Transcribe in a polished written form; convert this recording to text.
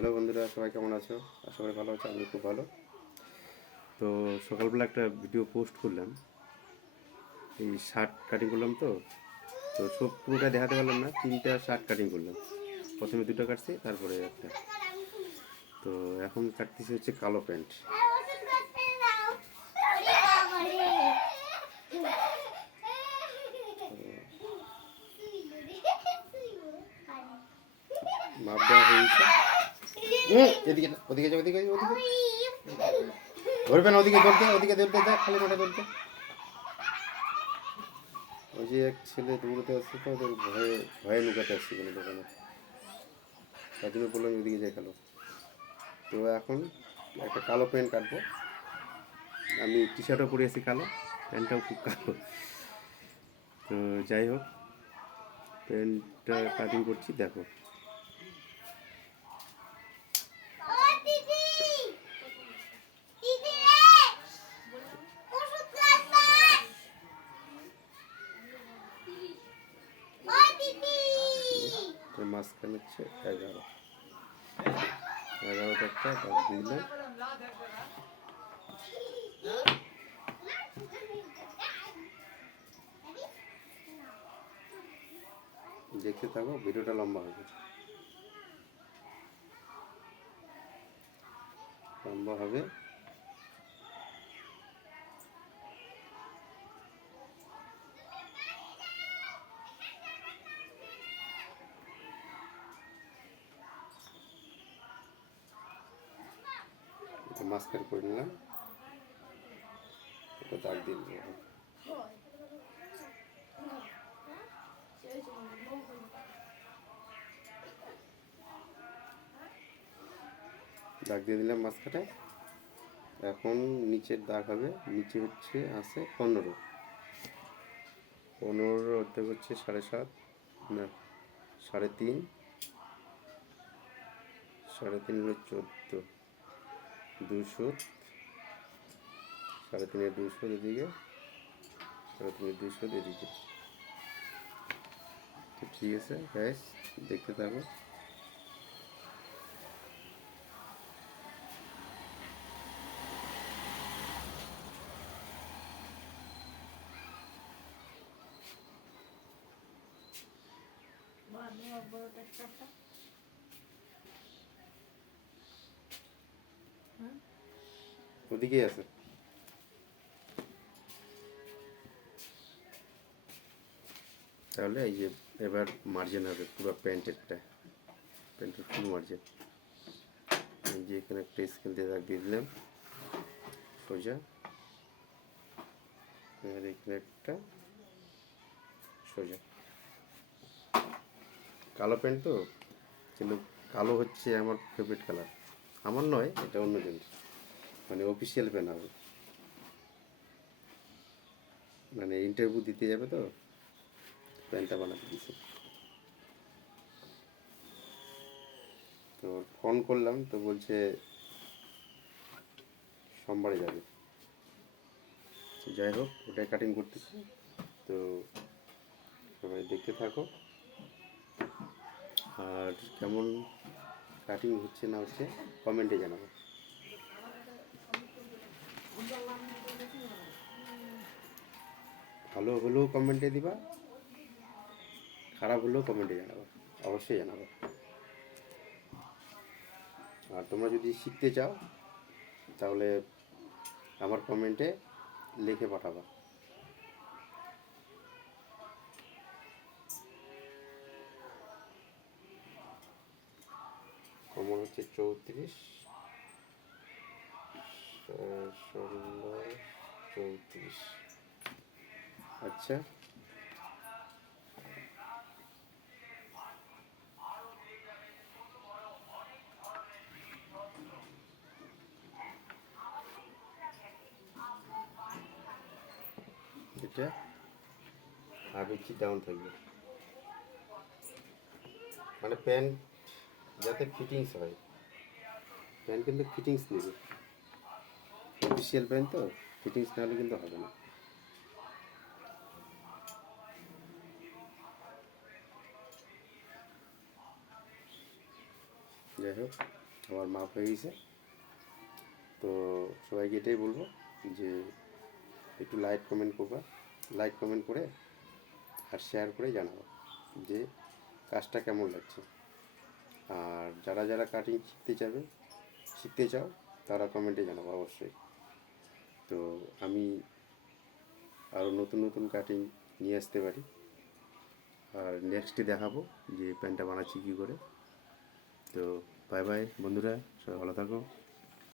Hello বন্ধুরা, সবাই কেমন আছো? আশা করি ভালো আছো। আমি খুব ভালো। তো সকালবেলা একটা ভিডিও পোস্ট করলাম, এই শার্ট কাটিং করলাম। তো তো সব পুরোটা দেখাতে পারলাম না, 3টা শার্ট কাটিং করলাম। প্রথমে 2টা কাটছি, তারপরে একটা। তো এখন কাটতেছি হচ্ছে কালো প্যান্ট। মাপ দেওয়া হয়েছে। এদিকে না, ওদিকে যাও, ওদিকে ওদিকে ধরবে না, ওদিকে ধরতে, ওদিকে ধরতে যা, খালি মাঠে ধরতে। ওই যে এক ছেলে দৌড়তে আসছে, তো ওদের ভয়ে ভয়ে লুকাতে আসছি কোনো দোকানে। তার জন্য বললাম ওদিকে যাই খেলো। তো এখন একটা কালো প্যান্ট কাটবো। আমি টি শার্টও পরে আছি কালো, প্যান্টটাও খুব কালো। তো যাই হোক, প্যান্টটা কাটিং করছি, দেখো। মাঝখানে হচ্ছে 11টা একটা দাগ দিলাম। দেখতে থাকো, ভিডিওটা লম্বা হবে। লম্বা হবে। এটা মাঝখানে করে নিলাম, এটা দাগ দিয়ে দিলাম। দাগ দিয়ে দিলাম মাঝখানে। এখন নিচের দাগ হবে। নিচে হচ্ছে আছে 15। 15 অর্ধেক হচ্ছে 7.5, না 3.5, 3.5 হলো 14, 200, 3.5 200 এদিকে, 3.5 200 এদিকে। তো ঠিক আছে গাইস, দেখতে থাকো। ওদিকেই আছে। তাহলে এই যে এবার মার্জিন হবে পুরো প্যান্টেরটা, প্যান্টের ফুল মার্জিন। এই যে এখানে একটা স্কেল দিয়ে দাগ দিয়ে দিলাম সোজা, আর এখানে একটা সোজা। কালো প্যান্ট তো, কিন্তু কালো হচ্ছে আমার ফেভারিট কালার। আমার নয়, এটা অন্য জিনিস, মানে অফিসিয়াল প্যান্ট হবে, মানে ইন্টারভিউ দিতে যাবে তো, প্যান্টটা বানাতে দিয়েছে। তো ফোন করলাম, তো বলছে সোমবারে যাবে। তো যাই হোক, ওটাই কাটিং করতেছি। তো সবাই দেখতে থাকো, আর কেমন কাটিং হচ্ছে না হচ্ছে কমেন্টে জানাবো। ভালো হলেও কমেন্টে দিবা, খারাপ হলেও কমেন্টে জানাবো, অবশ্যই জানাবো। আর তোমরা যদি শিখতে চাও তাহলে আমার কমেন্টে লিখে পাঠাবা। কমন হচ্ছে 34, 16, 34। আচ্ছা, এটা 8 ইঞ্চি ডাউন থাকবে, মানে প্যান্ট যাতে ফিটিংস হয়। প্যান্ট কিন্তু ফিটিংস নেবে, অফিসিয়াল প্যান্ট তো, ফিটিংস না হলে কিন্তু হবে না। যাই হোক, আমার মাপ হয়ে গেছে। তো সবাইকে এটাই বলবো যে একটু লাইক কমেন্ট করে আর শেয়ার করে জানাবো যে কাজটা কেমন লাগছে। আর যারা যারা কাটিং শিখতে চাও তারা কমেন্টে জানাবো অবশ্যই। তো আমি আরও নতুন নতুন কাটিং নিয়ে আসতে পারি, আর নেক্সটে দেখাবো যে প্যান্টটা বানাচ্ছি কী করে। তো বাই বাই বন্ধুরা, সবাই ভালো থাকো।